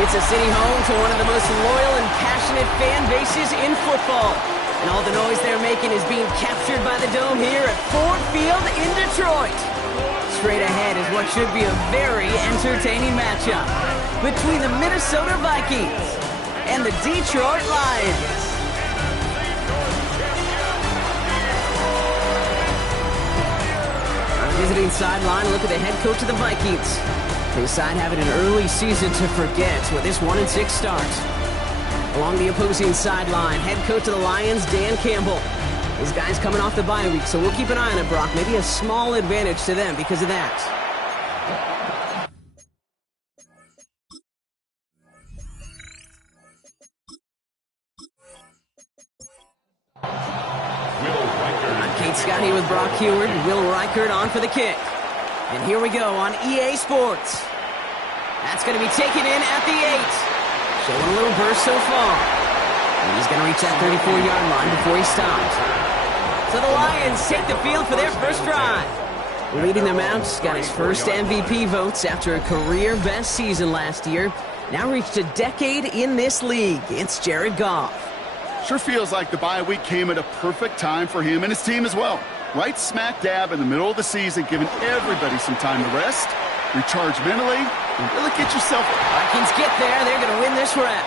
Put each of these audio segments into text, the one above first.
It's a city home to one of the most loyal and passionate fan bases in football. And all the noise they're making is being captured by the Dome here at Ford Field in Detroit. Straight ahead is what should be a very entertaining matchup between the Minnesota Vikings and the Detroit Lions. Our visiting sideline, look at the head coach of the Vikings. His side having an early season to forget with this 1-6 start. Along the opposing sideline, head coach of the Lions, Dan Campbell. His guys coming off the bye week, so we'll keep an eye on it, Brock. Maybe a small advantage to them because of that. Kate Scotty with Brock Heward. Will Reichert on for the kick. And here we go on EA Sports. That's going to be taken in at the 8. Showing a little burst so far. And he's going to reach that 34-yard line before he stops. So the Lions take the field for their first drive. Leading them out, got his first MVP votes after a career-best season last year. Now reached a decade in this league. It's Jared Goff. Sure feels like the bye week came at a perfect time for him and his team as well. Right smack dab in the middle of the season, giving everybody some time to rest, recharge mentally, and really get yourself. Vikings get there. They're going to win this rep.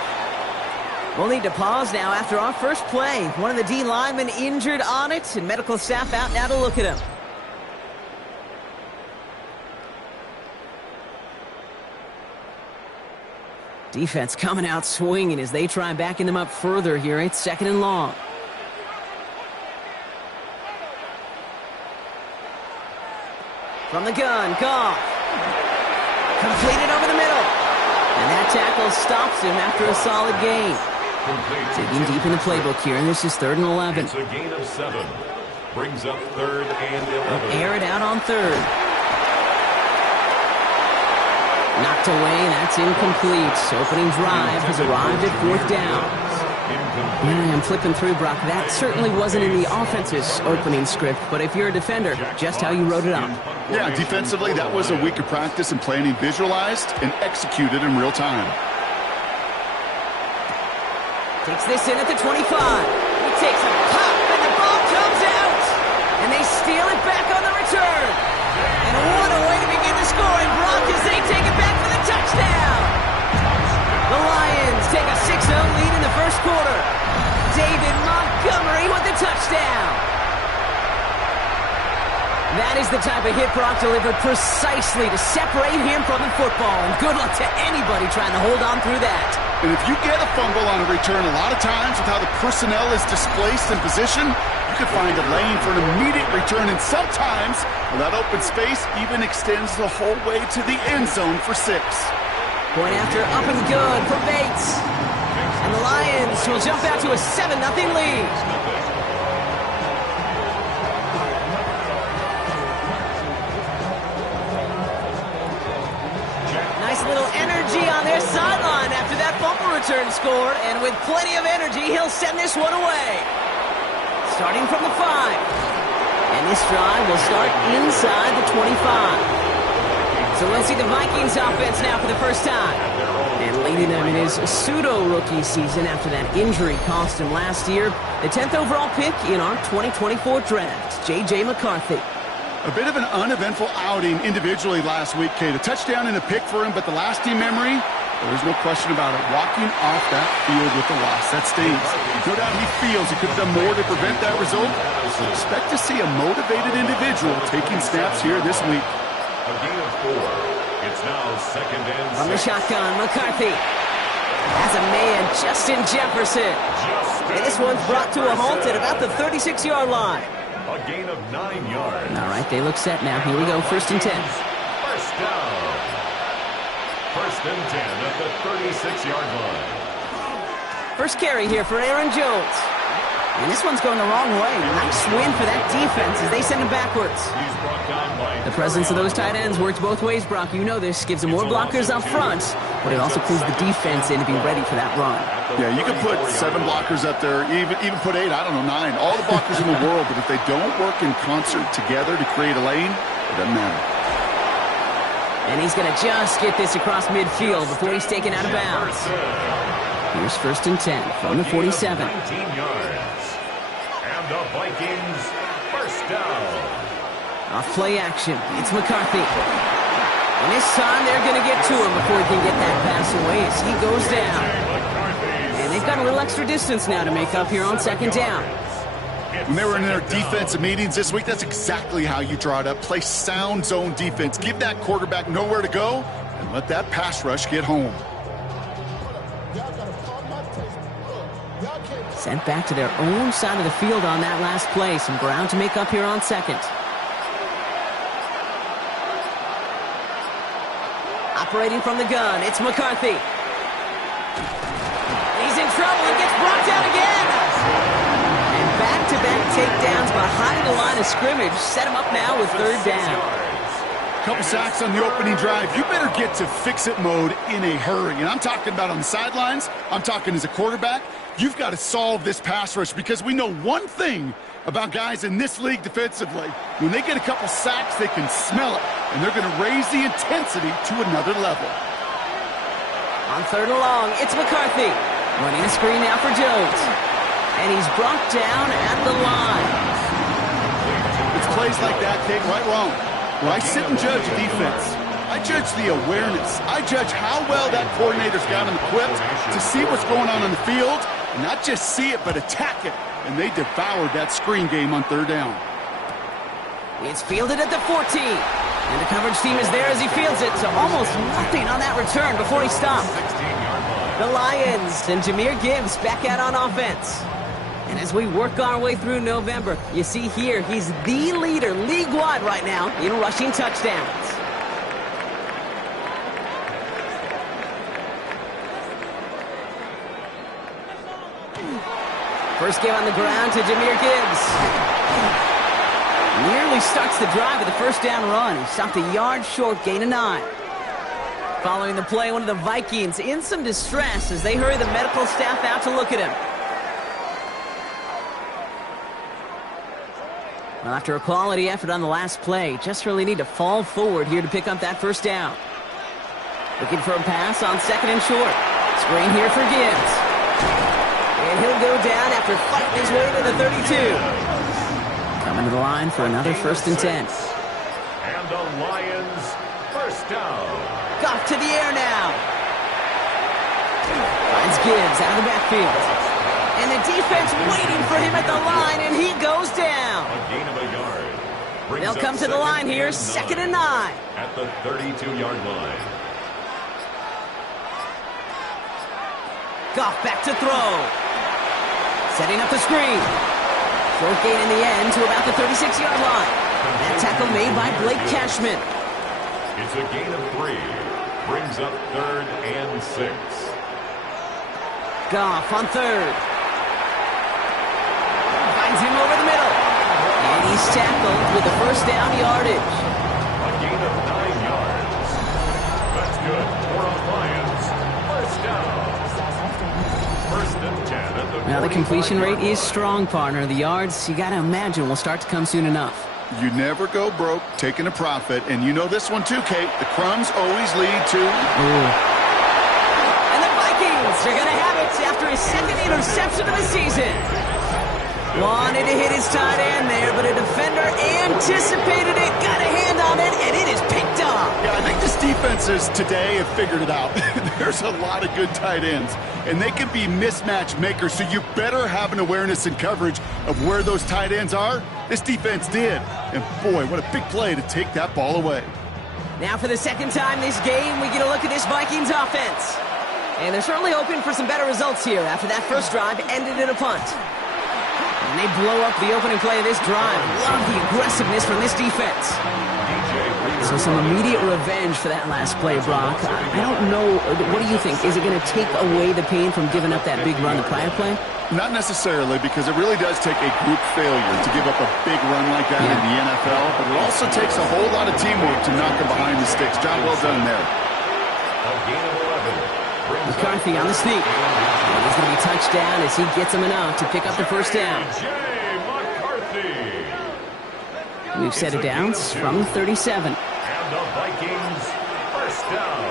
We'll need to pause now after our first play. One of the D linemen injured on it, and medical staff out now to look at him. Defense coming out swinging as they try backing them up further here. It's 2nd and long. From the gun, Goff. Completed over the middle. And that tackle stops him after a solid gain. Digging deep in the playbook here, and this is 3rd and 11. It's a gain of 7. Brings up 3rd and 11. Air it out on 3rd. Knocked away, that's incomplete. Opening drive has arrived at 4th down. I'm flipping through, Brock. That certainly wasn't in the offense's opening script, but if you're a defender, just how you wrote it up. Yeah, defensively, that was a week of practice and planning visualized and executed in real time. Takes this in at the 25. He takes a pop, and the ball comes out. And they steal it back on the return. And what a way to begin the scoring, Brock, as they take it back for the touchdown. The Lions take a 6-0 lead in the first quarter. David Montgomery with the touchdown. That is the type of hit Brock delivered precisely to separate him from the football. And good luck to anybody trying to hold on through that. And if you get a fumble on a return, a lot of times with how the personnel is displaced in position, you can find a lane for an immediate return. And sometimes that open space even extends the whole way to the end zone for 6. Point after up and good for Bates. And the Lions will jump out to a 7-0 lead. Nice little energy on their sideline after that fumble return score. And with plenty of energy, he'll send this one away. Starting from the 5. And this drive will start inside the 25. So we'll see the Vikings offense now for the first time. And leading them in his pseudo-rookie season after that injury cost him last year. The 10th overall pick in our 2024 draft, J.J. McCarthy. A bit of an uneventful outing individually last week, Kate. A touchdown and a pick for him, but the lasting memory, there's no question about it. Walking off that field with the loss, that stings. No doubt he feels he could have done more to prevent that result. So expect to see a motivated individual taking snaps here this week. A gain of 4. It's now 2nd and 6. From the shotgun, McCarthy has a man, Justin Jefferson. And this one's brought to a halt at about the 36-yard line. A gain of 9 yards. All right, they look set now. Here we go, 1st and 10. First down. 1st and 10 at the 36-yard line. First carry here for Aaron Jones. And this one's going the wrong way. Nice win for that defense as they send him backwards. He's brought down by The presence of those tight ends works both ways, Brock. You know this. Gives them more blockers up front, but it also clues the defense in to be ready for that run. Yeah, you can put 7 blockers up there, even put 8, I don't know, 9. All the blockers in the world, but if they don't work in concert together to create a lane, it doesn't matter. And he's going to just get this across midfield before he's taken out of bounds. Here's 1st and 10 from the 47. 19 yards. And the Vikings first down. Off play action. It's McCarthy. And this time they're going to get to him before he can get that pass away as he goes down. And they've got a little extra distance now to make up here on 2nd down. When they were in their defensive meetings this week, that's exactly how you draw it up. Play sound zone defense. Give that quarterback nowhere to go and let that pass rush get home. Sent back to their own side of the field on that last play. Some ground to make up here on 2nd. Operating from the gun, it's McCarthy. He's in trouble and gets brought down again. And back-to-back takedowns behind the line of scrimmage set him up now with 3rd down. Couple sacks on the opening drive. You better get to fix-it mode in a hurry. And I'm talking about on the sidelines. I'm talking as a quarterback. You've got to solve this pass rush because we know one thing about guys in this league defensively. When they get a couple sacks, they can smell it, and they're going to raise the intensity to another level. On 3rd and long, it's McCarthy. Running a screen now for Jones. And he's brought down at the line. It's plays like that, Kate, right wrong. When I sit and judge a defense, I judge the awareness. I judge how well that coordinator's got him equipped to see what's going on the field, and not just see it, but attack it. And they devoured that screen game on 3rd down. It's fielded at the 14. And the coverage team is there as he fields it, so almost nothing on that return before he stopped. The Lions and Jahmyr Gibbs back out on offense. And as we work our way through November, you see here he's the leader league-wide right now in rushing touchdowns. First game on the ground to Jahmyr Gibbs. Nearly starts the drive with a 1st down run. He stopped a yard short, gain of 9. Following the play, one of the Vikings in some distress as they hurry the medical staff out to look at him. Well, after a quality effort on the last play, just really need to fall forward here to pick up that 1st down. Looking for a pass on 2nd and short. Screen here for Gibbs. And he'll go down after fighting his way to the 32. Coming to the line for another 1st and 10. And the Lions first down. Goff to the air now. Finds Gibbs out of the backfield. And the defense waiting for him at the line, and he goes down. A gain of a yard. They'll come to the line here, 2nd and 9. At the 32-yard line. Goff back to throw. Setting up the screen. Short gain in the end to about the 36-yard line. That tackle made by Blake Cashman. It's a gain of 3. Brings up 3rd and 6. Goff on 3rd. Finds him over the middle. And he's tackled with the 1st down yardage. A gain of 9 yards. That's good for a Lions first down. 1st and 10 at the Now the completion 45-yard rate is line. strong, partner. The yards, you got to imagine, will start to come soon enough. You never go broke taking a profit, and you know this one too, Kate. The crumbs always lead to... And the Vikings are going to have it after his 2nd interception of the season. Wanted to hit his tight end there, but a defender anticipated it, got a hand on it, and it is picked up. Yeah, I think this defenses today have figured it out. There's a lot of good tight ends, and they can be mismatch makers, so you better have an awareness and coverage of where those tight ends are. This defense did, and boy, what a big play to take that ball away. Now for the 2nd time this game, we get a look at this Vikings offense. And they're certainly hoping for some better results here after that first drive ended in a punt. And they blow up the opening play of this drive. Love the aggressiveness from this defense. So some immediate revenge for that last play, Brock. I don't know. What do you think? Is it going to take away the pain from giving up that big run the prior play? Not necessarily, because it really does take a group failure to give up a big run like that in the NFL, but it also takes a whole lot of teamwork to knock them behind the sticks. Job well done there. A gain of 11. McCarthy on the sneak. And he's going to be touched down as he gets him enough to pick up the 1st down. McCarthy. We've set it down from 37. And the Vikings down.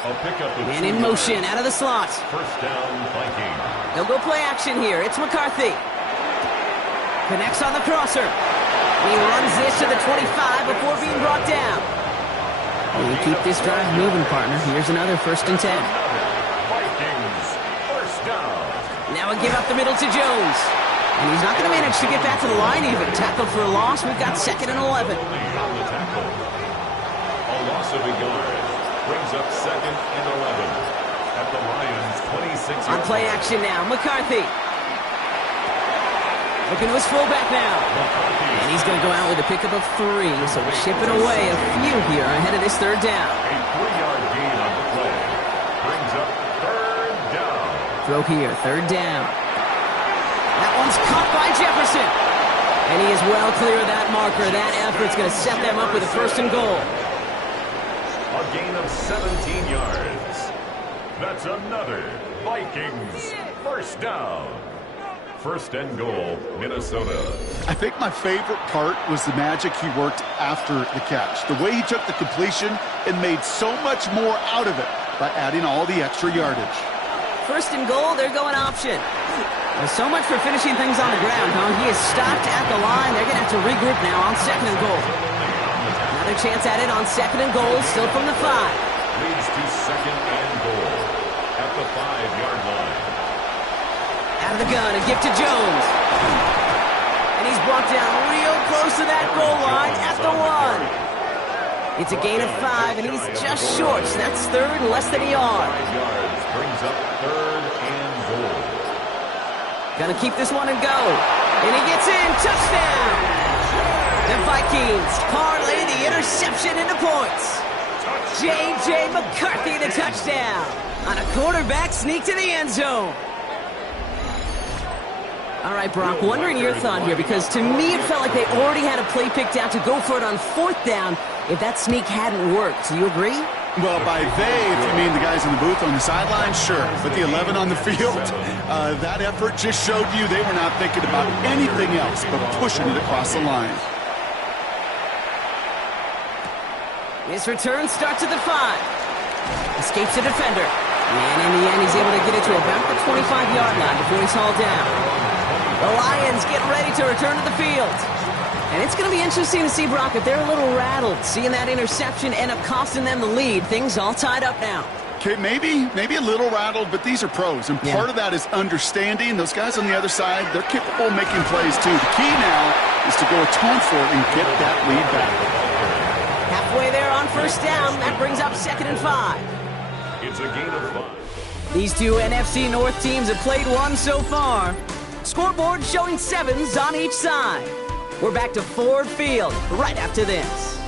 A pickup of And 2 in motion, yards. out of the slot. First down, Vikings. They'll go play action here. It's McCarthy. Connects on the crosser. He runs this to the 25 before being brought down. You keep this drive moving, partner. Here's another 1st and 10. Vikings, first down. Now a give up the middle to Jones. And he's not going to manage to get back to the line even. Tackle for a loss. We've got 2nd and 11. Only on the tackle. A loss of a yard brings up 2nd and 11 at the Lions' 26. On play action now, McCarthy. Looking to his fullback now. And he's going to go out with a pickup of 3. So we're chipping away a few here ahead of this 3rd down. A 3-yard gain on the play brings up 3rd down. Throw here, 3rd down. That one's caught by Jefferson. And he is well clear of that marker. That effort's going to set them up with a 1st and goal. A gain of 17 yards. That's another Vikings first down. 1st and goal, Minnesota. I think my favorite part was the magic he worked after the catch. The way he took the completion and made so much more out of it by adding all the extra yardage. 1st and goal, they're going option. Well, so much for finishing things on the ground, huh? He is stopped at the line. They're going to have to regroup now on 2nd and goal. Another chance at it on 2nd and goal, still from the 5. Leads to 2nd and goal at the 5-yard line. Out of the gun, a gift to Jones. And he's brought down real close to that goal line at the 1. It's a gain of 5, and he's just short. So that's 3rd and less than a yard. 5 yards brings up 3rd and goal. Gonna keep this one and go. And he gets in. Touchdown! The Vikings parlay the interception into points. J.J. McCarthy, the touchdown. On a quarterback sneak to the end zone. All right, Brock, wondering your thought here, because to me it felt like they already had a play picked out to go for it on 4th down if that sneak hadn't worked. Do you agree? Well, by they, if you mean the guys in the booth on the sideline, sure. But the 11 on the field, that effort just showed you they were not thinking about anything else but pushing it across the line. His return starts at the 5. Escapes the defender. And in the end, he's able to get it to about the 25-yard line before he's hauled down. The Lions get ready to return to the field. And it's going to be interesting to see, Brock, if they're a little rattled, seeing that interception end up costing them the lead. Things all tied up now. Okay, maybe a little rattled, but these are pros. And part of that is understanding. Those guys on the other side, they're capable of making plays too. The key now is to go atone for it and get that lead back. Halfway there on 1st down. That brings up 2nd and 5. It's a gain of 5. These two NFC North teams have played one so far. Scoreboard showing 7s on each side. We're back to Ford Field right after this.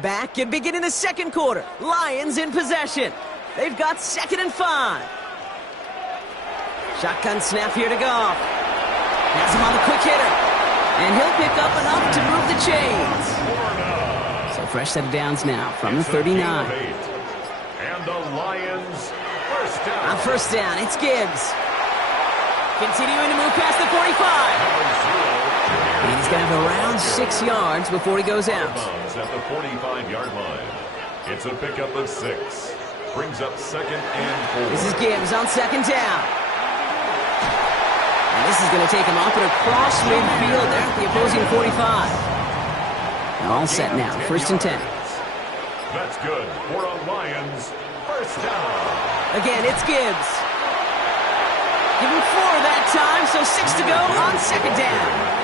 Back and beginning the 2nd quarter. Lions in possession. They've got 2nd and 5. Shotgun snap here to Goff. Has him on the quick hitter. And he'll pick up enough to move the chains. So fresh set of downs now from the 39. And the Lions first down. On 1st down, it's Gibbs. Continuing to move past the 45. And he's going to have around 6 yards before he goes out. At the 45-yard line. It's a pickup of 6. Brings up 2nd and 4. This is Gibbs on 2nd down. And this is going to take him up and across midfield there at the opposing 45. And all set now, 1st and 10. That's good for a Lions first down. Again, it's Gibbs. Give him 4 that time, so 6 to go on 2nd down.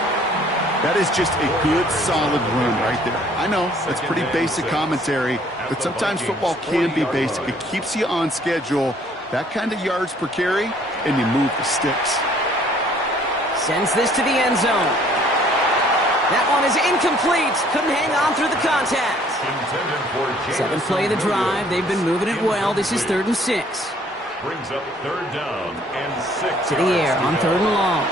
That is just a good, solid run right there. I know, that's pretty basic commentary, but sometimes football can be basic. It keeps you on schedule, that kind of yards per carry, and you move the sticks. Sends this to the end zone. That one is incomplete. Couldn't hang on through the contact. Seventh play of the drive. They've been moving it well. This is 3rd and 6. Brings up 3rd down and 6. To the air on 3rd and long.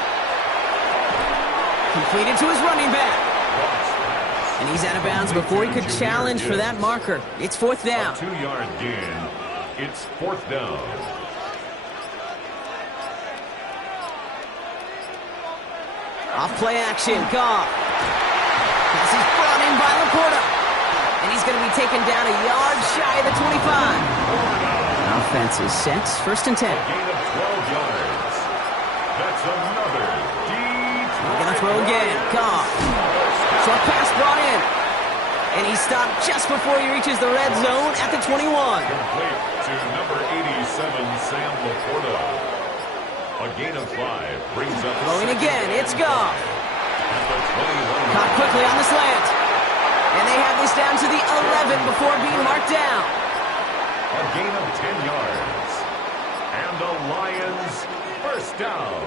Completed to his running back. And he's out of bounds before he could challenge for that marker. It's 4th down. A 2-yard gain. It's 4th down. Off play action. Goff. This is brought in by Laporta. And he's going to be taken down a yard shy of the 25. Offense is set. 1st and 10. Gain of 12 yards. That's another deep. We're going to throw again. Goff. Short pass brought in. And he stopped just before he reaches the red zone at the 21. Complete to number 87, Sam Laporta. A gain of 5 brings up. Throwing again. It's Goff. At the 21. Caught quickly on the slant. And they have this down to the 11 before being marked down. A gain of 10 yards. And the Lions 1st down.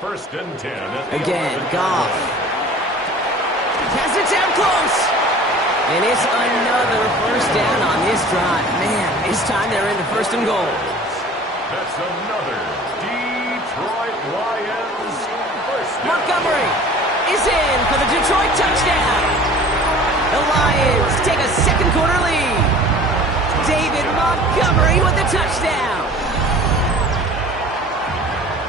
1st and 10. Again, Goff. Has it down close. And it's another 1st down on this drive. Man, this time they're into 1st and goal. That's another Detroit Lions 1st down. Montgomery is in for the Detroit touchdown. The Lions take a 2nd quarter lead. David Montgomery with the touchdown.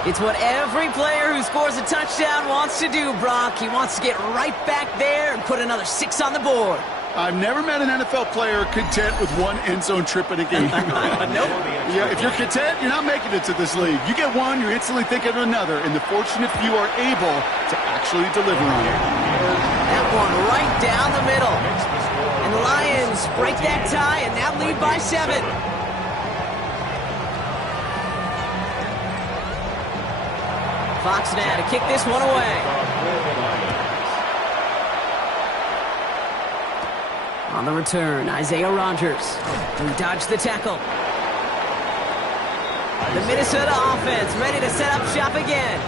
It's what every player who scores a touchdown wants to do, Brock. He wants to get right back there and put another 6 on the board. I've never met an NFL player content with one end zone trip in a game. Nope. Yeah, if you're content, you're not making it to this league. You get one, you're instantly thinking of another, and the fortunate few are able to actually deliver on it. That one right down the middle. And the Lions break that tie and now lead by 7. Fox now to kick this one away. On the return, Isaiah Rodgers. He dodged the tackle. The Minnesota offense ready to set up shop again.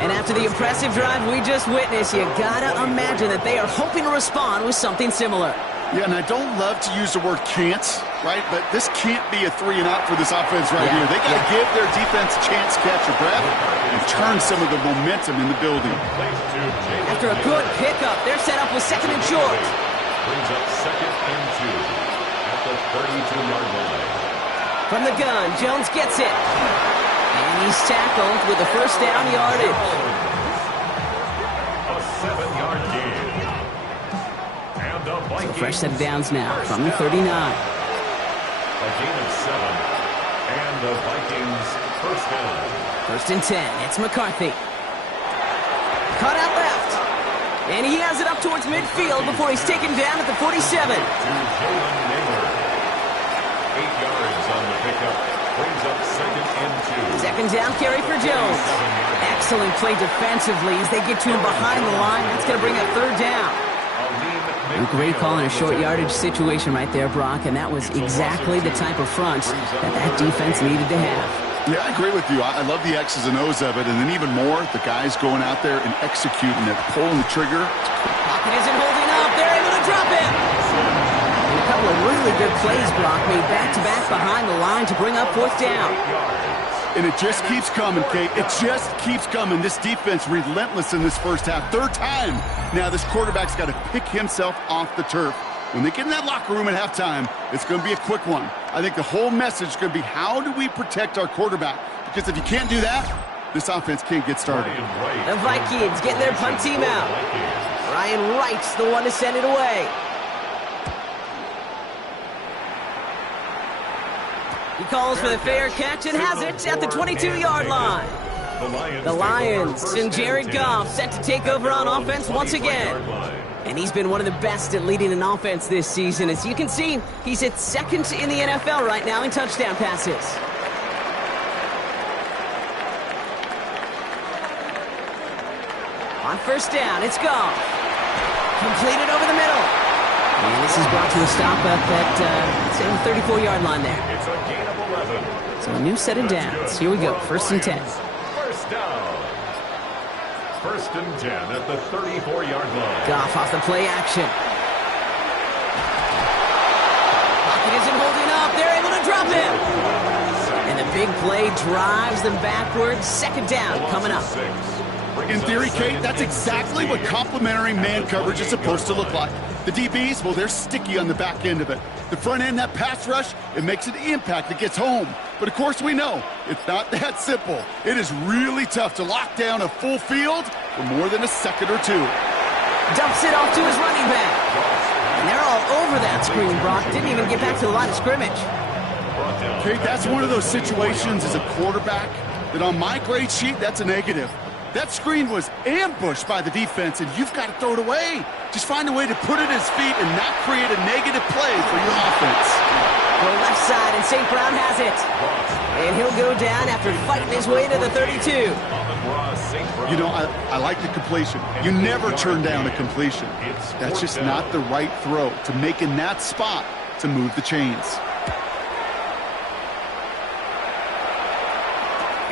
And after the impressive drive we just witnessed, you gotta imagine that they are hoping to respond with something similar. Yeah, and I don't love to use the word can't, right? But this can't be a 3 and out for this offense right here. They got to give their defense a chance to catch a breath and turn some of the momentum in the building. After a good pickup, they're set up with 2nd and short. Brings up 2nd and 2 at the 32-yard line. From the gun, Jones gets it. And he's tackled with the 1st down yardage. A 7-yard gain. And the Vikings. So fresh set of downs now from the 39. A gain of 7. And the Vikings 1st down. 1st and 10. It's McCarthy. Caught out left. And he has it up towards midfield before he's taken down at the 47. To Jalen Naylor. 8 yards on the pickup. Brings up 2nd and 2. 2nd down carry for Jones. Excellent play defensively as they get to him behind the line. That's going to bring up 3rd down. A great call in a short yardage situation right there, Brock, and that was exactly the type of front that defense needed to have. Yeah, I agree with you. I love the X's and O's of it, and then even more, the guys going out there and executing it, pulling the trigger. Pocket isn't holding up. They're able to drop it. And a couple of really good plays, Brock, made back-to-back behind the line to bring up 4th down. And it just keeps coming, Kate. It just keeps coming. This defense relentless in this first half. 3rd time. Now this quarterback's got to pick himself off the turf. When they get in that locker room at halftime, it's going to be a quick one. I think the whole message is going to be, how do we protect our quarterback? Because if you can't do that, this offense can't get started. The Vikings getting their punt team out. Ryan Wright's the one to send it away. He calls for the fair catch and has it at the 22-yard line. The Lions and Jared Goff set to take over on offense once again. And he's been one of the best at leading an offense this season. As you can see, he's at 2nd in the NFL right now in touchdown passes. On 1st down, it's Goff. Completed over the middle. And this is brought to a stop up at the 34-yard line there. It's a gain of 11. So a new set of downs. Here we go, 1st and 10. 1st down. First and 10 at the 34-yard line. Goff off the play action. Pocket isn't holding up. They're able to drop him. And the big play drives them backwards. Second down coming up. In theory, Kate, that's exactly what complementary man coverage is supposed to look like. The DBs, well, they're sticky on the back end of it. The front end, that pass rush, it makes an impact that gets home. But, of course, we know it's not that simple. It is really tough to lock down a full field for more than a second or two. Dumps it off to his running back. And they're all over that screen, Brock. Didn't even get back to the line of scrimmage. Kate, that's one of those situations as a quarterback that on my grade sheet, that's a negative. That screen was ambushed by the defense, and you've got to throw it away. Just find a way to put it at his feet and not create a negative play for your offense. The left side, and St. Brown has it. And he'll go down after fighting his way to the 32. You know, I like the completion. You never turn down a completion. That's just not the right throw to make in that spot to move the chains.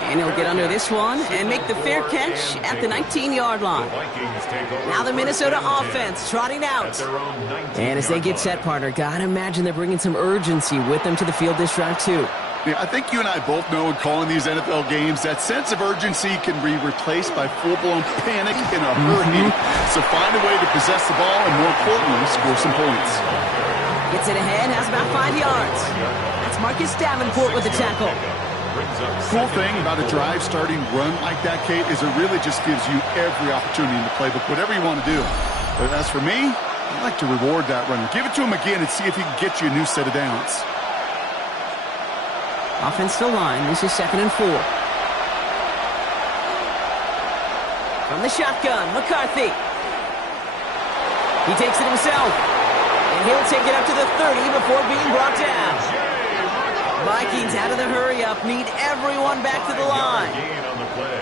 And he'll get under this one and make the fair catch at the 19-yard line. Now the Minnesota offense trotting out. And as they get set, partner, gotta imagine they're bringing some urgency with them to the field this drive, too. Yeah, I think you and I both know in calling these NFL games that sense of urgency can be replaced by full-blown panic in a hurry. So find a way to possess the ball and, more importantly, score some points. Gets it ahead, has about 5 yards. That's Marcus Davenport with the tackle. Cool thing about a drive starting run like that, Kate, is it really just gives you every opportunity in the playbook, whatever you want to do. But as for me, I like to reward that run. Give it to him again and see if he can get you a new set of downs. Offensive line, this is 2nd and 4. From the shotgun, McCarthy. He takes it himself. And he'll take it up to the 30 before being brought down. Vikings out of the hurry-up, need everyone back to the line. On the play.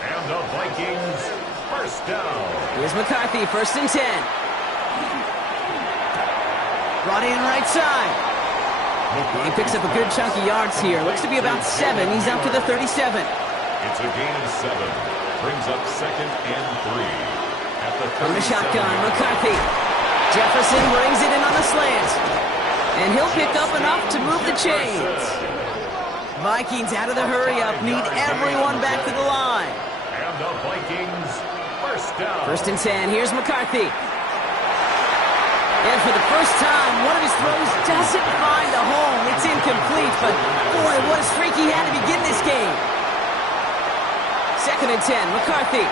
And the Vikings first down. Here's McCarthy, 1st and 10. Brought in right side. He picks up a good chunk of yards here. Looks to be about 7. He's out to the 37. It's a gain of 7. Brings up 2nd and 3. At the From the shotgun, McCarthy. Jefferson brings it in on the slant. And he'll pick up enough to move the chains. Vikings out of the hurry-up, need everyone back to the line. And the Vikings first down. 1st and 10, here's McCarthy. And for the first time, one of his throws doesn't find a home. It's incomplete, but boy, what a streak he had to begin this game. 2nd and 10, McCarthy.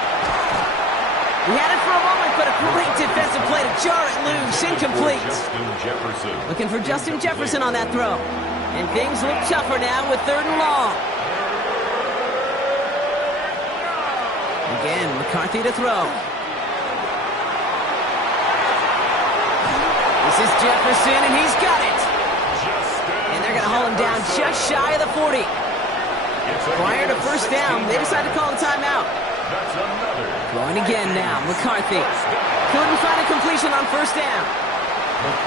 He had it for a moment, but a great defensive play to jar it loose. Incomplete. Looking for Justin Jefferson on that throw. And things look tougher now with 3rd and long. Again, McCarthy to throw. This is Jefferson, and he's got it. And they're going to haul him down just shy of the 40. Prior to first down, they decide to call a timeout. Going again now, McCarthy. Couldn't find a completion on 1st down.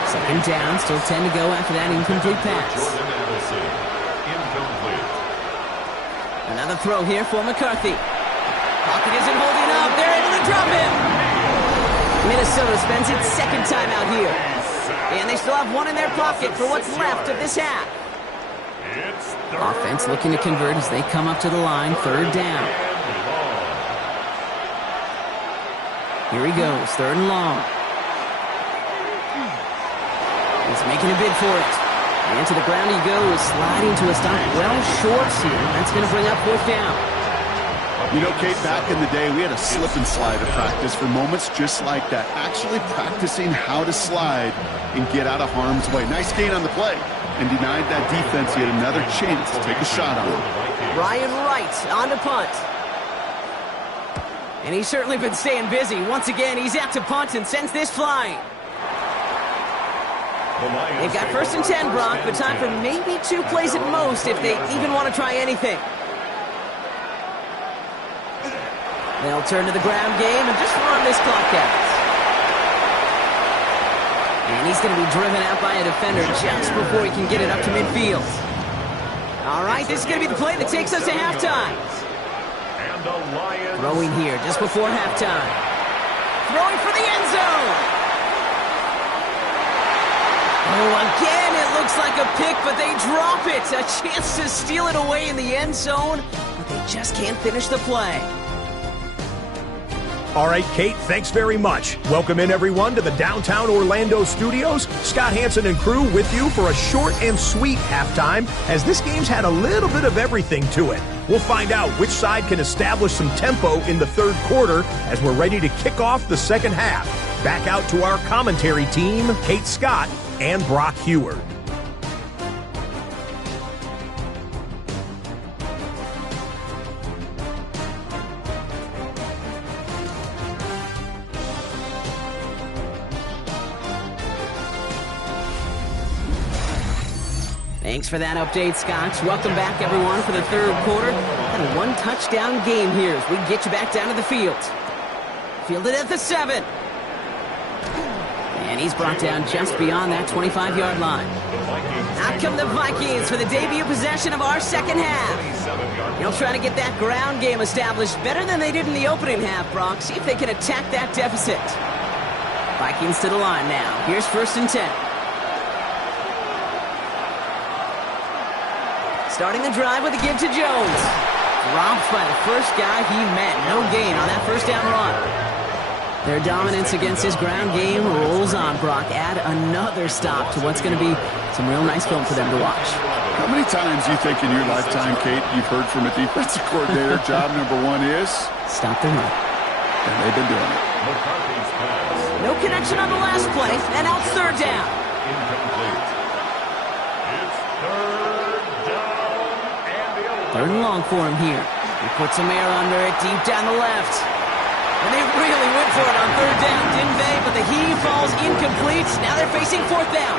2nd down, still 10 to go after that incomplete pass. Another throw here for McCarthy. Pocket isn't holding up. They're able to drop him. Minnesota spends its 2nd time out here. And they still have one in their pocket for what's left of this half. Offense looking to convert as they come up to the line, 3rd down. Here he goes, 3rd and long. He's making a bid for it. And to the ground he goes, sliding to a stop well short here. That's going to bring up 4th down. You know, Kate, back in the day, we had a slip and slide at practice for moments just like that. Actually practicing how to slide and get out of harm's way. Nice gain on the play. And denied that defense yet another chance to take a shot on him. Ryan Wright on to punt. And he's certainly been staying busy. Once again, he's out to punt and sends this flying. They've got 1st and 10, Brock, but time for maybe 2 plays at most if they even want to try anything. They'll turn to the ground game and just run this clock out. And he's going to be driven out by a defender just before he can get it up to midfield. All right, this is going to be the play that takes us to halftime. the Lions. Throwing here just before halftime. Throwing for the end zone. Oh, again, it looks like a pick, but they drop it. A chance to steal it away in the end zone, but they just can't finish the play. All right, Kate, thanks very much. Welcome in, everyone, to the downtown Orlando studios. Scott Hansen and crew with you for a short and sweet halftime, as this game's had a little bit of everything to it. We'll find out which side can establish some tempo in the third quarter as we're ready to kick off the second half. Back out to our commentary team, Kate Scott and Brock Heward. Thanks for that update, Scott. Welcome back, everyone, for the third quarter. And a one-touchdown game here as we get you back down to the field. Fielded at the 7. And he's brought down just beyond that 25-yard line. Out come the Vikings for the debut possession of our second half. They'll try to get that ground game established better than they did in the opening half, Brock. See if they can attack that deficit. Vikings to the line now. Here's 1st and 10. Starting the drive with a give to Jones. Dropped by the first guy he met. No gain on that first down run. Their dominance against his ground game rolls on, Brock. Add another stop to what's going to be some real nice film for them to watch. How many times do you think in your lifetime, Kate, you've heard from a defensive coordinator, job number 1 is? Stop the run. And they've been doing it. No connection on the last play, and out 3rd down. Incomplete. It's 3rd down and 11. 3rd and long for him here. He puts some air under it deep down the left. And they really went for it on 3rd down, didn't they? But the heave falls incomplete. Now they're facing 4th down.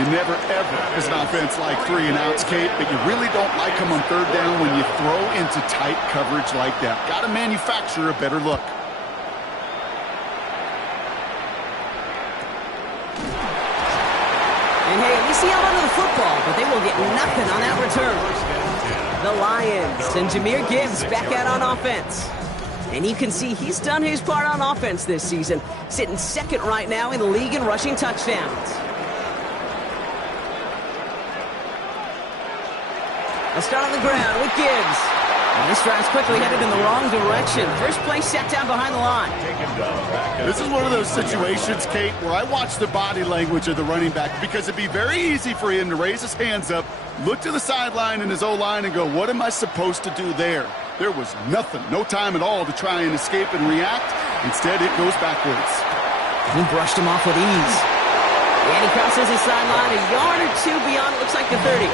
You never, ever, as an offense, like 3 and outs, Kate, but you really don't like them on 3rd down when you throw into tight coverage like that. Got to manufacture a better look. And hey, at least he held onto the football, but they will get nothing on that return. The Lions and Jahmyr Gibbs back out on offense. And you can see he's done his part on offense this season, sitting 2nd right now in the league in rushing touchdowns. They'll start on the ground with Gibbs. And this drive's quickly headed in the wrong direction. First play set down behind the line. This is one of those situations, Kate, where I watch the body language of the running back because it'd be very easy for him to raise his hands up, look to the sideline in his O-line and go, what am I supposed to do there? There was nothing, no time at all to try and escape and react. Instead, it goes backwards. He brushed him off with ease. And he crosses his sideline a yard or 2 beyond, it looks like the 30.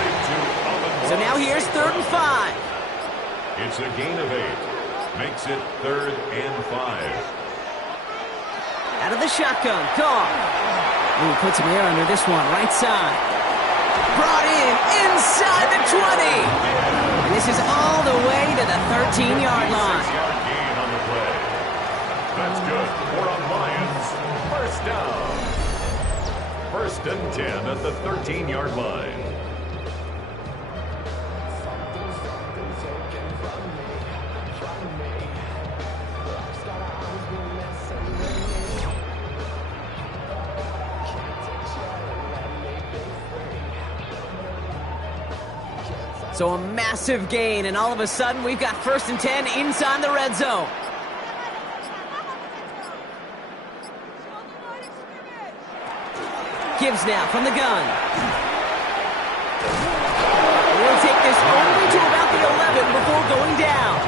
So now here's 3rd and 5. It's a gain of 8. Makes it 3rd and 5. Out of the shotgun, Carr. Ooh, puts some air under this one, right side. Brought in, inside the 20. And this is all the way to the 13-yard line. 6-yard gain on the play. That's good for the Lions. First down. 1st and 10 at the 13-yard line. So a massive gain, and all of a sudden we've got 1st and 10 inside the red zone. Gibbs now from the gun. We'll take this only to about the 11 before going down.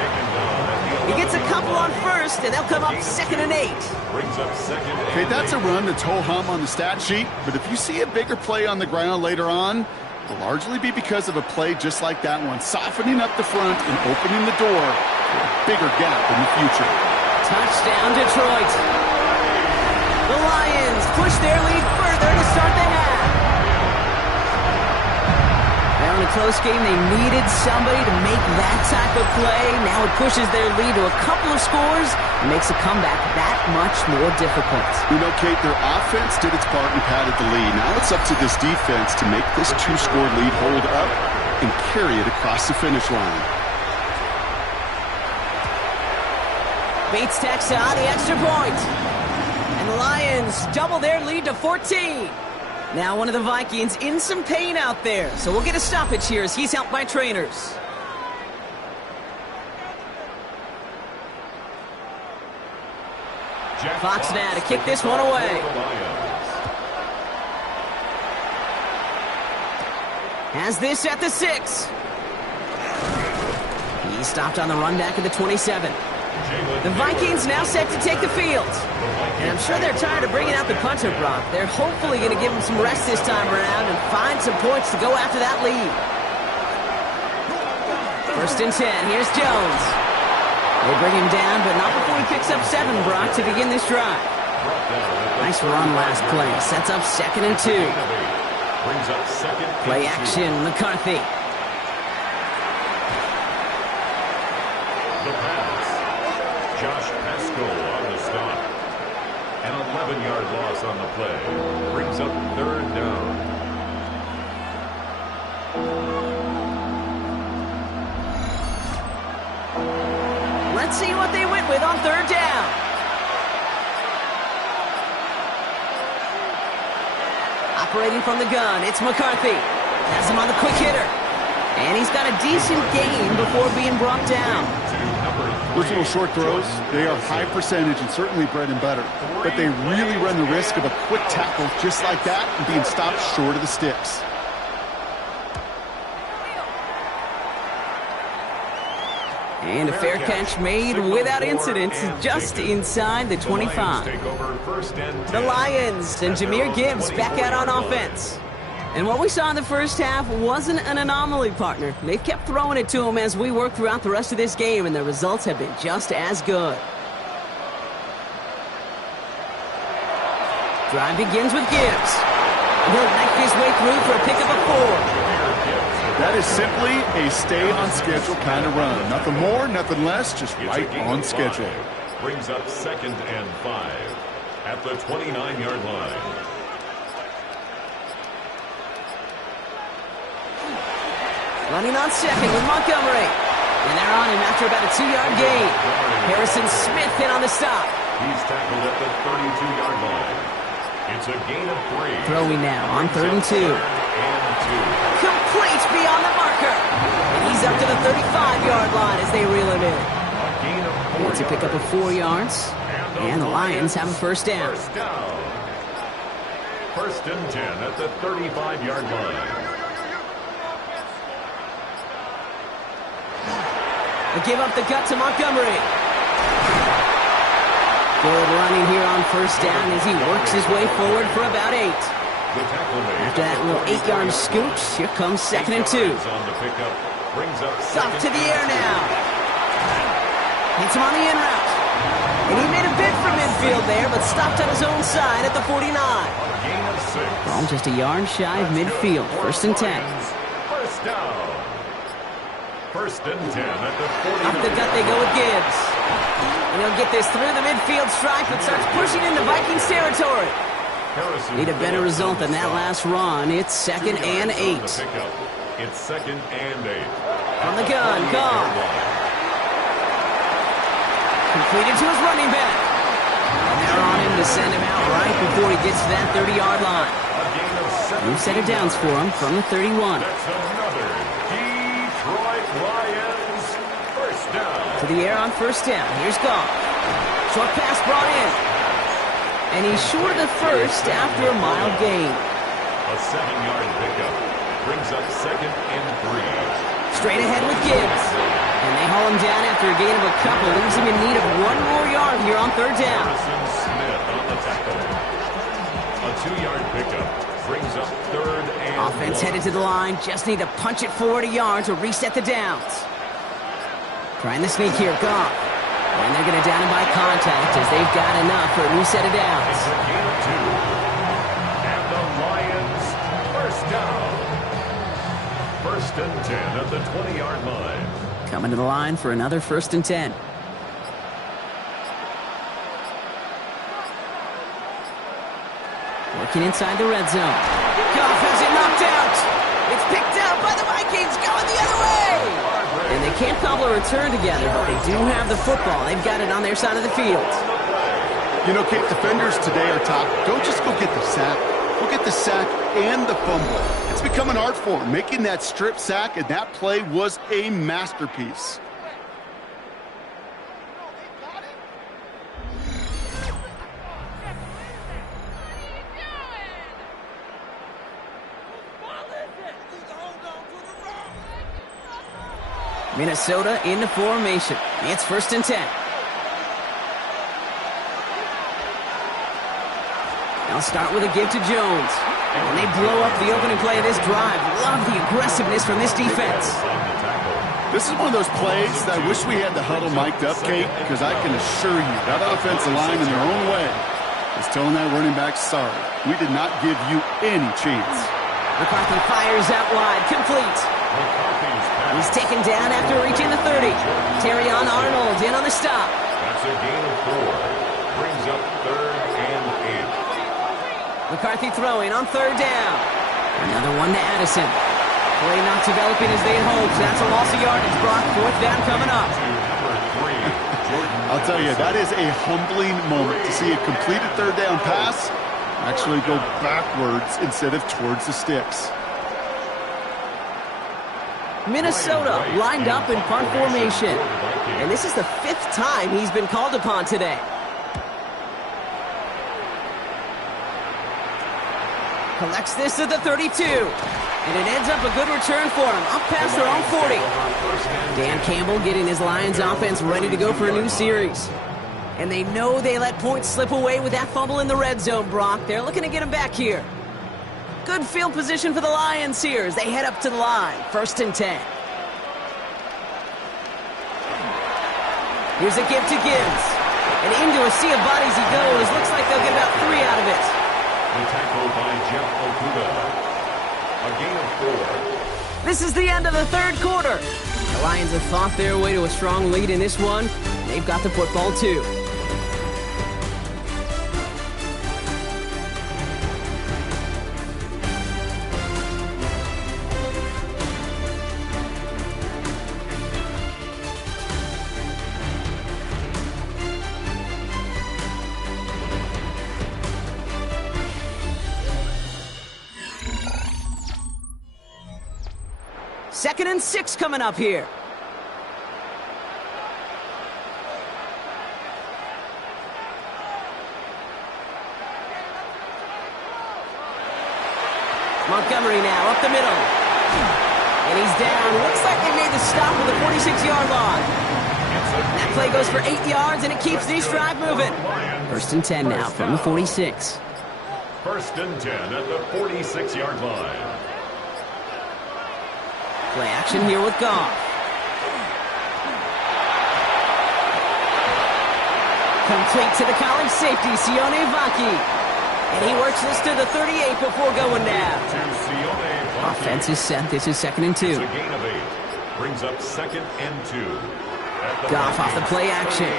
He gets a couple on 1st, and they'll come up 2nd and 8. Brings up 2nd and 8. Okay, that's a run that's ho-hum on the stat sheet, but if you see a bigger play on the ground later on, it'll largely be because of a play just like that one, softening up the front and opening the door for a bigger gap in the future. Touchdown, Detroit. The Lions push their lead further to start the half. Now in a close game, they needed somebody to make that type of play. Now it pushes their lead to a couple of scores and makes a comeback that much more difficult. You know, Kate, their offense did its part and padded the lead. Now it's up to this defense to make this 2-score lead hold up and carry it across the finish line. Bates tacks on the extra point. And the Lions double their lead to 14. Now one of the Vikings in some pain out there, so we'll get a stoppage here as he's helped by trainers. Fox now to kick this one away. Has this at the 6. He stopped on the run back at the 27. The Vikings now set to take the field. And I'm sure they're tired of bringing out the punter, Brock. They're hopefully going to give him some rest this time around and find some points to go after that lead. 1st and 10. Here's Jones. They bring him down, but not before he picks up 7, Brock, to begin this drive. Nice run last play. Sets up 2nd and 2. Play action, McCarthy. The pass. Josh Pascal on the stop. An 11-yard loss on the play. Brings up 3rd down. Let's see what they went with on 3rd down. Operating from the gun, it's McCarthy. Has him on the quick hitter. And he's got a decent gain before being brought down. Those little short throws, they are high percentage and certainly bread and butter. But they really run the risk of a quick tackle just like that and being stopped short of the sticks. And a fair catch made without incident just inside the 25. The Lions and Jahmyr Gibbs back out on offense. And what we saw in the first half wasn't an anomaly, partner. They've kept throwing it to him as we work throughout the rest of this game, and the results have been just as good. Drive begins with Gibbs. He'll knife his way through for a pickup of 4. That is simply a stay-on-schedule kind of run. Nothing more, nothing less, just right on schedule. Brings up 2nd and 5 at the 29-yard line. Running on 2nd with Montgomery. And they're on him after about a 2-yard gain. Harrison Smith in on the stop. He's tackled at the 32-yard line. It's a gain of 3. Throwing now on 3rd and 2. Complete beyond the marker. And he's up to the 35-yard line as they reel him in. It's a pickup of 4 yards. And the Lions have a 1st down. 1st and 10 at the 35-yard line. They give up the gut to Montgomery. Good running here on 1st down as he works his way forward for about 8. After that little 8-yard scoot, here comes 2nd and 2. Off to the air now. Hits him on the in route. And he made a bid for midfield there, but stopped on his own side at the 49. Ball just a yard shy of midfield. 1st and 10. 1st down. 1st and 10 at the 49. Off the gut they go with Gibbs. And he'll get this through the midfield stripe and starts pushing into Vikings territory. Need a better result than that last run. It's 2nd and 8. It's 2nd and 8. From the gun, gone. Completed to his running back. And they're on him to send him out right before he gets to that 30-yard line. New set of downs for him from the 31. That's another Detroit Lions 1st down. To the air on 1st down. Here's Goff. Short pass brought in. And he's short of the 1st after a mild gain. A 7-yard pickup brings up 2nd and 3. Straight ahead with Gibbs. And they haul him down after a gain of a couple. Leaves him in need of 1 more yard here on 3rd down. Harrison Smith on the tackle. A 2-yard pickup brings up 3rd and Offense 1. headed to the line. Just need to punch it forward a yard to reset the downs. Trying the sneak here. Goff. And they're going to down him by contact as they've got enough for a new set of downs. It's a gain of 2. And the Lions 1st down. 1st and 10 at the 20-yard line. Coming to the line for another 1st and 10. Working inside the red zone. Goff has it knocked out. It's picked out by the Vikings going the other way. And they can't cobble a return together, but they do have the football. They've got it on their side of the field. You know, Kate, defenders today are top. Don't just go get the sack. Go get the sack and the fumble. It's become an art form, making that strip sack, and that play was a masterpiece. Minnesota into formation. It's 1st and 10. They'll start with a give to Jones. And they blow up the opening play of this drive. Love the aggressiveness from this defense. This is one of those plays that I wish we had the huddle mic'd up, Kate, because I can assure you that offensive line in their own way is telling that running back, sorry, we did not give you any chance. McCarthy fires out wide, complete. He's taken down after reaching the 30. Terrion Arnold in on the stop. That's a gain of 4. Brings up 3rd and 8. McCarthy throwing on 3rd down. Another one to Addison. Play not developing as they had hoped. That's a loss of yardage. Brock, 4th down coming up. I'll tell you, that is a humbling moment to see a completed 3rd down pass actually go backwards instead of towards the sticks. Minnesota lined up in punt formation. And this is the 5th time he's been called upon today. Collects this at the 32. And it ends up a good return for him. Up past their own 40. Dan Campbell getting his Lions offense ready to go for a new series. And they know they let points slip away with that fumble in the red zone, Brock. They're looking to get him back here. Good field position for the Lions here as they head up to the line. 1st and 10. Here's a give to Gibbs. And into a sea of bodies he goes. Looks like they'll get about 3 out of it. The tackle by Jeff Okuda. A gain of 4. This is the end of the 3rd quarter. The Lions have fought their way to a strong lead in this one. They've got the football too. Second and 6 coming up here. Montgomery now up the middle. And he's down. Looks like they made the stop at the 46-yard line. That play goes for 8 yards, and it keeps this drive moving. 1st and 10 now from the 46. 1st and 10 at the 46-yard line. Play action here with Goff. Complete to the college safety, Sione Vaki. And he works this to the 38 before going down. Offense is set. This is 2nd and 2. It's a gain of 8. Brings up 2nd and 2. Goff off the play action.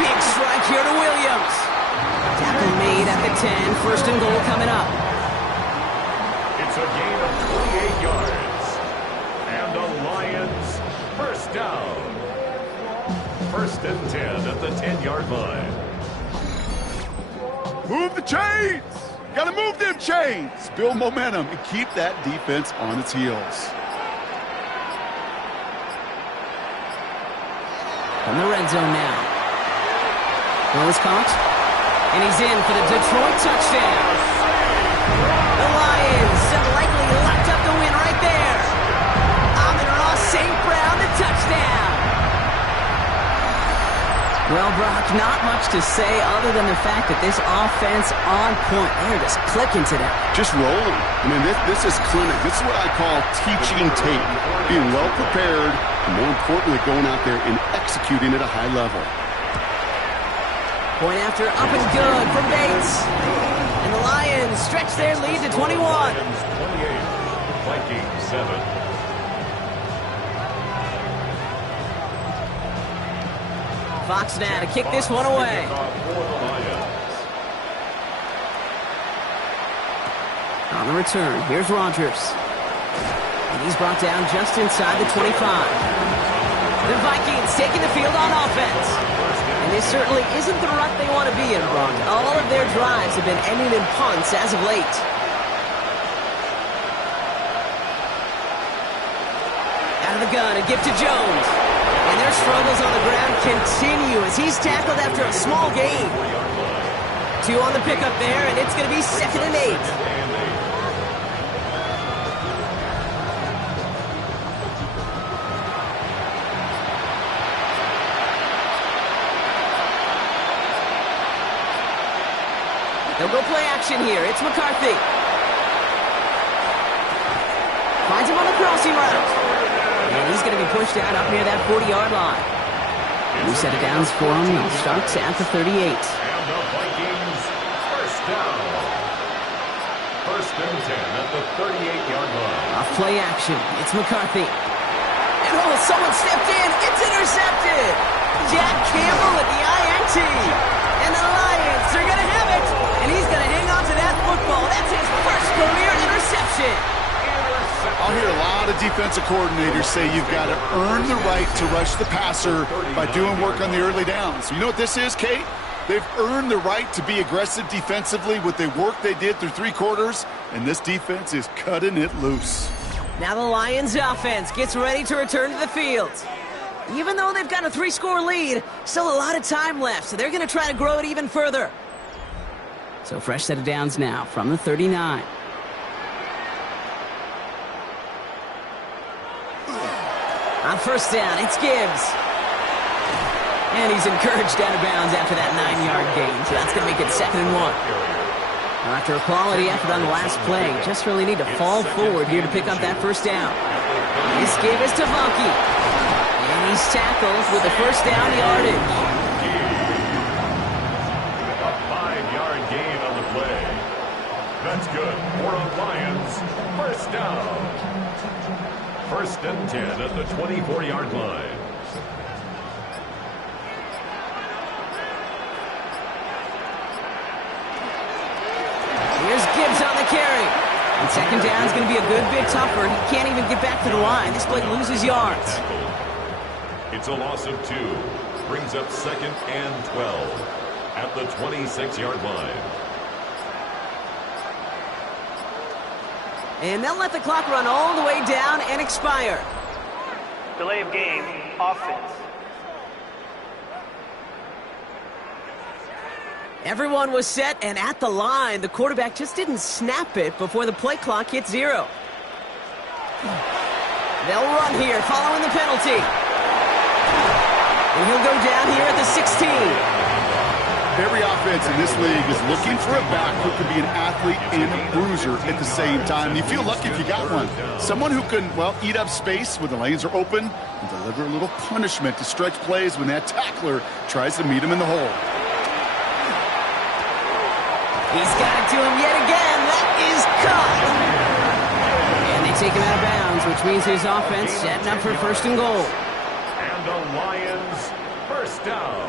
Big strike here to Williams. Tackle made at the 10. 1st and goal coming up. It's a gain of 28 yards. And the Lions, 1st down. 1st and 10 at the 10-yard line. Move the chains! Gotta move them chains! Build momentum and keep that defense on its heels. From the red zone now. Ball is caught. And he's in for the Detroit touchdown. The Lions have likely locked up the win right there. Amon-Ra St. Brown, the touchdown. Well, Brock, not much to say other than the fact that this offense on point. They're just clicking today. Just rolling. I mean, this is clinic. This is what I call teaching tape. Being well prepared, and more importantly, going out there and executing at a high level. Point after up and good from Bates. And the Lions stretch their lead to 21. 28, Vikings 7. Fox now to kick this one away. On the return, here's Rodgers. And he's brought down just inside the 25. The Vikings taking the field on offense. And this certainly isn't the rut they want to be in, Brock. All of their drives have been ending in punts as of late. Out of the gun, a gift to Jones. And their struggles on the ground continue as he's tackled after a small gain. 2 on the pickup there, and it's going to be 2nd and 8. They'll go play action here. It's McCarthy. Finds him on the crossing route. And he's going to be pushed out up near that 40-yard line. New set of downs for him. He'll start at the 38. And the Vikings, first down. 1st and 10 at the 38-yard line. Off play action. It's McCarthy. And oh, someone stepped in. It's intercepted. Jack Campbell at the INT. And the Lions are going to have it. And he's going to hang on to that football. That's his first career interception. I'll hear a lot of defensive coordinators say you've got to earn the right to rush the passer by doing work on the early downs. You know what this is, Kate? They've earned the right to be aggressive defensively with the work they did through 3 quarters, and this defense is cutting it loose. Now the Lions offense gets ready to return to the field. Even though they've got a 3-score lead, still a lot of time left, so they're going to try to grow it even further. So fresh set of downs now from the 39. On first down, it's Gibbs. And he's encouraged out of bounds after that 9-yard gain, so that's going to make it 2nd and 1. Now, after a quality effort on the last play, just really need to fall forward here to pick up that first down. This give is to Vonke. And he's tackled with the first down yardage. A 5-yard gain on the play. That's good for a Lions first down. 1st and 10 at the 24-yard line. Here's Gibbs on the carry. And 2nd down is going to be a good bit tougher. He can't even get back to the line. This play loses yards. It's a loss of 2. Brings up 2nd and 12 at the 26-yard line. And they'll let the clock run all the way down and expire. Delay of game, offense. Everyone was set and at the line. The quarterback just didn't snap it before the play clock hit 0. They'll run here following the penalty. And he'll go down here at the 16. Every offense in this league is looking for a back who can be an athlete and a bruiser at the same time. You feel lucky if you got one. Someone who can, well, eat up space when the lanes are open and deliver a little punishment to stretch plays when that tackler tries to meet him in the hole. He's got it to him yet again. That is caught. And they take him out of bounds, which means his offense setting up for 1st and goal. And the Lions first down.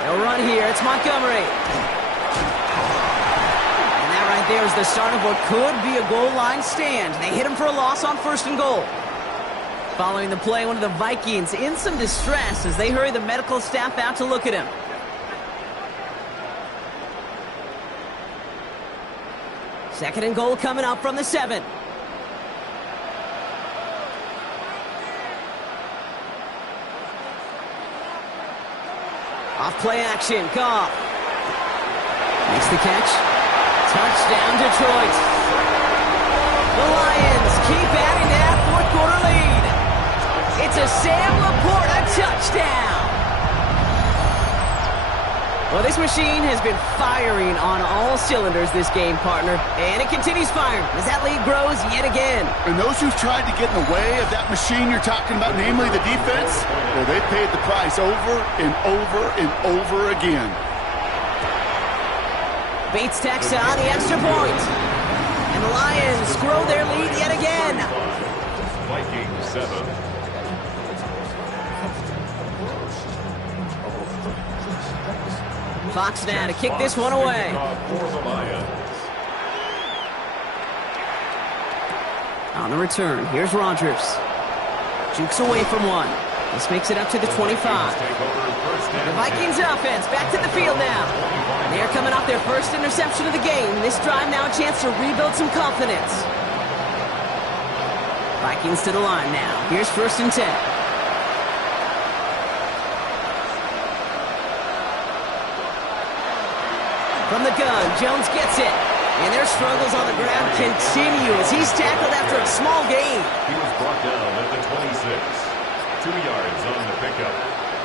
They'll run here. It's Montgomery. And that right there is the start of what could be a goal line stand. They hit him for a loss on 1st and goal. Following the play, one of the Vikings in some distress as they hurry the medical staff out to look at him. Second and goal coming up from the 7. Off play action, Goff. Makes the catch. Touchdown, Detroit. The Lions keep adding to that 4th quarter lead. It's a Sam Laporta touchdown. Well, this machine has been firing on all cylinders this game, partner. And it continues firing as that lead grows yet again. And those who've tried to get in the way of that machine you're talking about, namely the defense, well, they paid the price over and over and over again. Bates tacks on the extra point. And the Lions grow their lead yet again. Vikings 7. Fox now to kick this one away. On the return, here's Rodgers. Jukes away from one. This makes it up to the 25. The Vikings offense back to the field now. They are coming off their first interception of the game. This drive now a chance to rebuild some confidence. Vikings to the line now. Here's 1st and 10. From the gun, Jones gets it. And their struggles on the ground continue as he's tackled after a small gain. He was brought down at the 26. 2 yards on the pickup.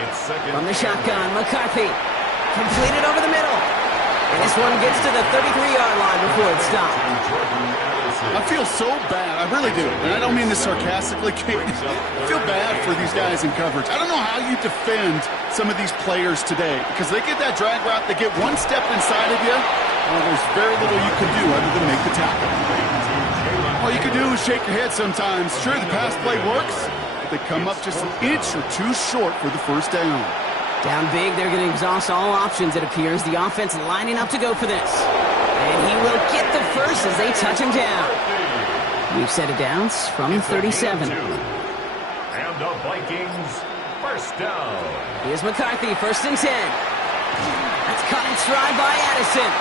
It's second. From the shotgun, McCarthy. Completed over the middle. And this one gets to the 33-yard line before it's stopped. I feel so bad. I really do. And I don't mean this sarcastically, Kate. I feel bad for these guys in coverage. I don't know how you defend some of these players today because they get that drag route, they get one step inside of you, well, there's very little you can do other than make the tackle. All you can do is shake your head sometimes. Sure, the pass play works, but they come up just an inch or two short for the first down. Down big, they're going to exhaust all options, it appears. The offense lining up to go for this. And he will get the first as they touch him down. We've set it down from 37. And the Vikings, first down. Here's McCarthy, 1st and 10. That's caught in stride by Addison.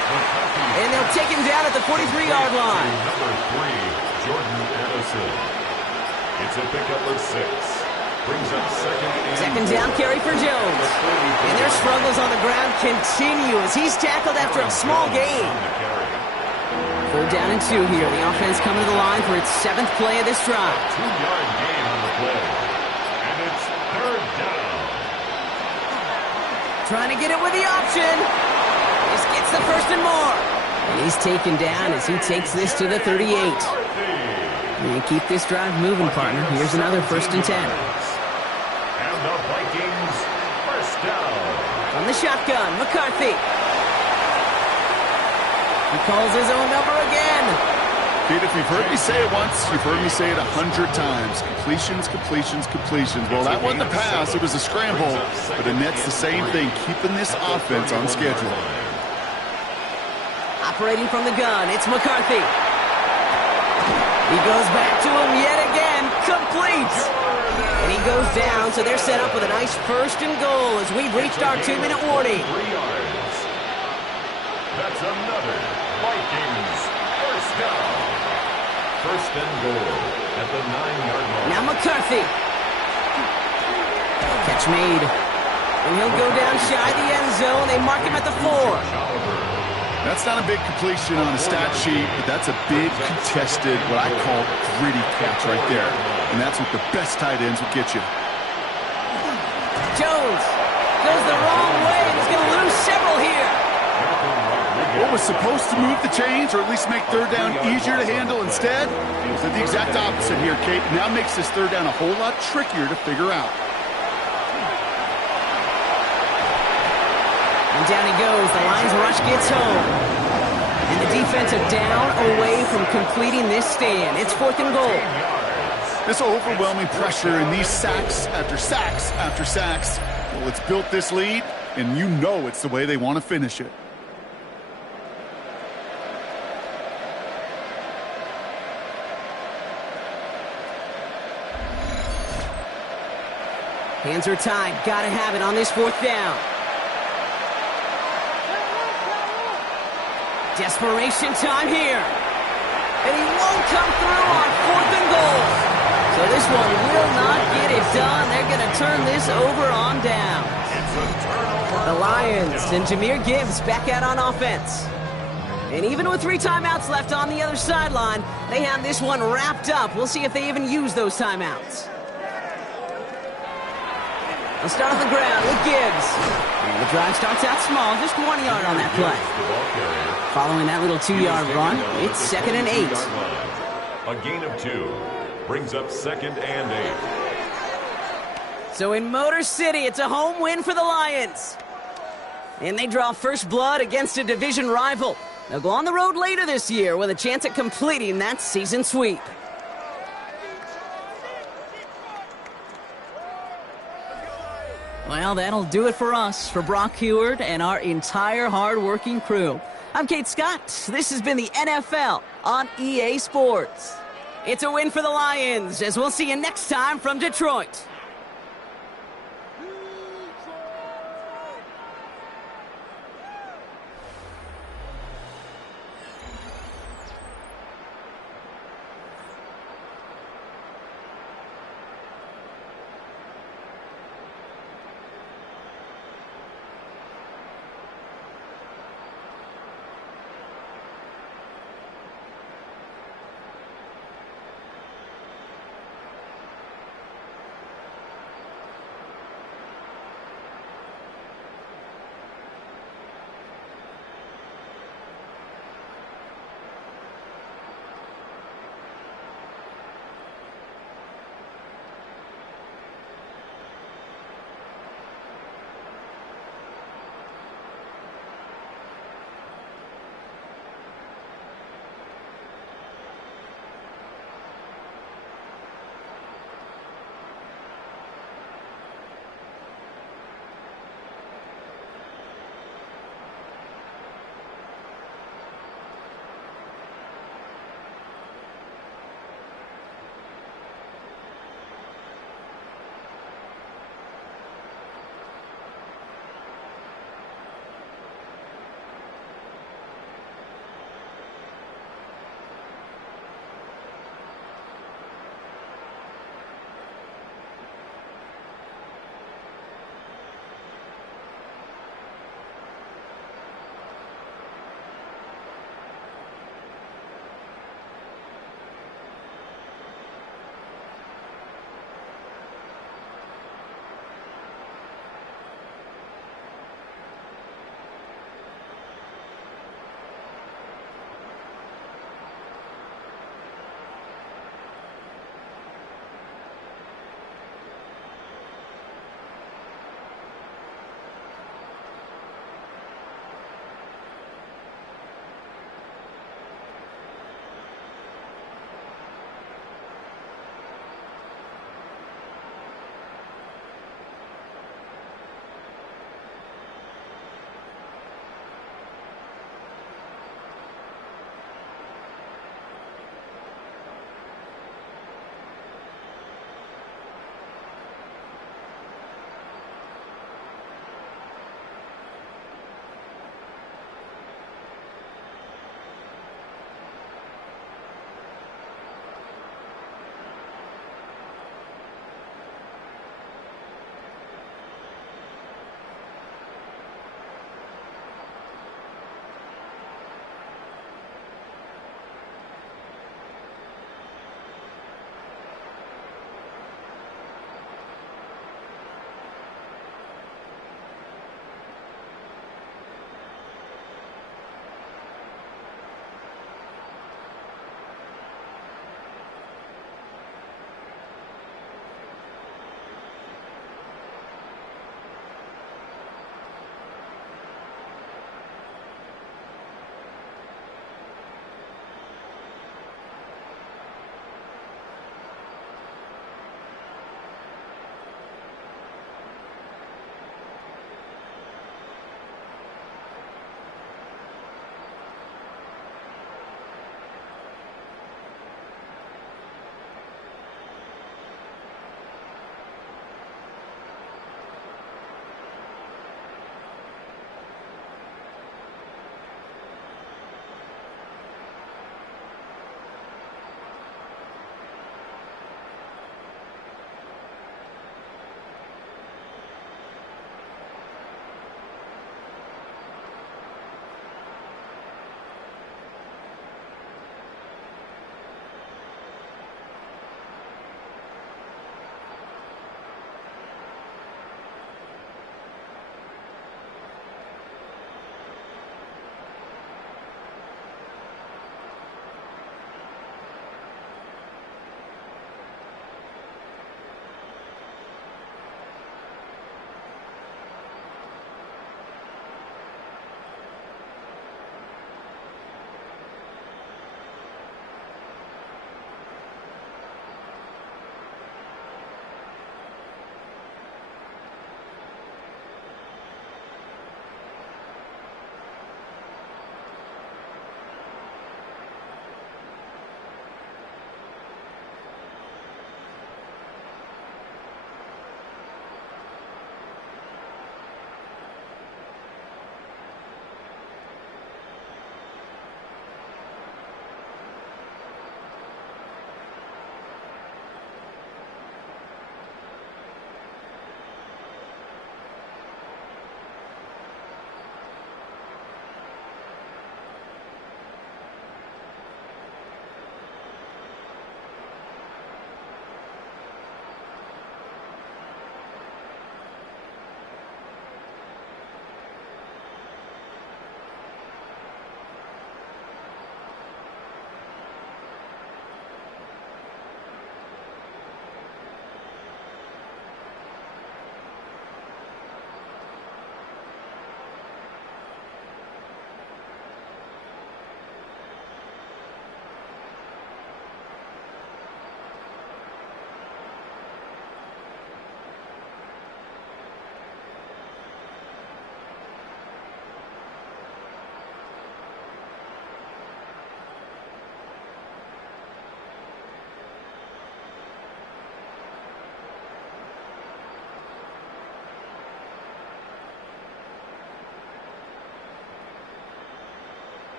And they'll take him down at the 43-yard line. Number 3, Jordan Addison. It's a pickup of 6. Brings up second down carry for Jones. And their struggles on the ground continue as he's tackled after a small gain. 3rd down and 2 here. The offense coming to the line for its 7th play of this drive. 2-yard gain on the play. And it's 3rd down. Trying to get it with the option. This gets the first and more. And he's taken down as he takes this to the 38. And keep this drive moving, partner. Here's another 1st and 10. And the Vikings, first down. From the shotgun, McCarthy. He calls his own number again. Kate, if you've heard me say it once, you've heard me say it 100 times. Completions, completions, completions. Well, that wasn't a pass. It was a scramble. But Annette's the same thing, keeping this offense on schedule. Operating from the gun, it's McCarthy. He goes back to him yet again. Complete. And he goes down, so they're set up with a nice 1st and goal as we've reached our 2-minute warning. 3 yards. That's another Vikings first down. 1st and goal at the 9-yard line. Now McCarthy. Catch made. And he'll go down shy the end zone. They mark him at the 4. That's not a big completion on a stat sheet, but that's a big contested, what I call gritty catch right there. And that's what the best tight ends will get you. Jones goes the wrong way. He's going to lose several here. What was supposed to move the chains, or at least make 3rd down easier to handle instead, did the exact opposite here, Kate. Now makes this 3rd down a whole lot trickier to figure out. And down he goes. The Lions rush gets home. And the defensive down away from completing this stand. It's 4th and goal. This overwhelming pressure and these sacks after sacks after sacks, well, it's built this lead, and you know it's the way they want to finish it. Hands are tied. Got to have it on this 4th down. Desperation time here. And he won't come through on 4th and goal. So this one will not get it done. They're going to turn this over on down. It's a turnover. The Lions and Jahmyr Gibbs back out on offense. And even with 3 timeouts left on the other sideline, they have this one wrapped up. We'll see if they even use those timeouts. They'll start on the ground with Gibbs. And the drive starts out small, just 1 yard on that play. Following that little 2-yard run, it's 2nd and 8. A gain of 2 brings up 2nd and 8. So in Motor City, it's a home win for the Lions. And they draw first blood against a division rival. They'll go on the road later this year with a chance at completing that season sweep. Well, that'll do it for us, for Brock Heward and our entire hard-working crew. I'm Kate Scott. This has been the NFL on EA Sports. It's a win for the Lions, as we'll see you next time from Detroit.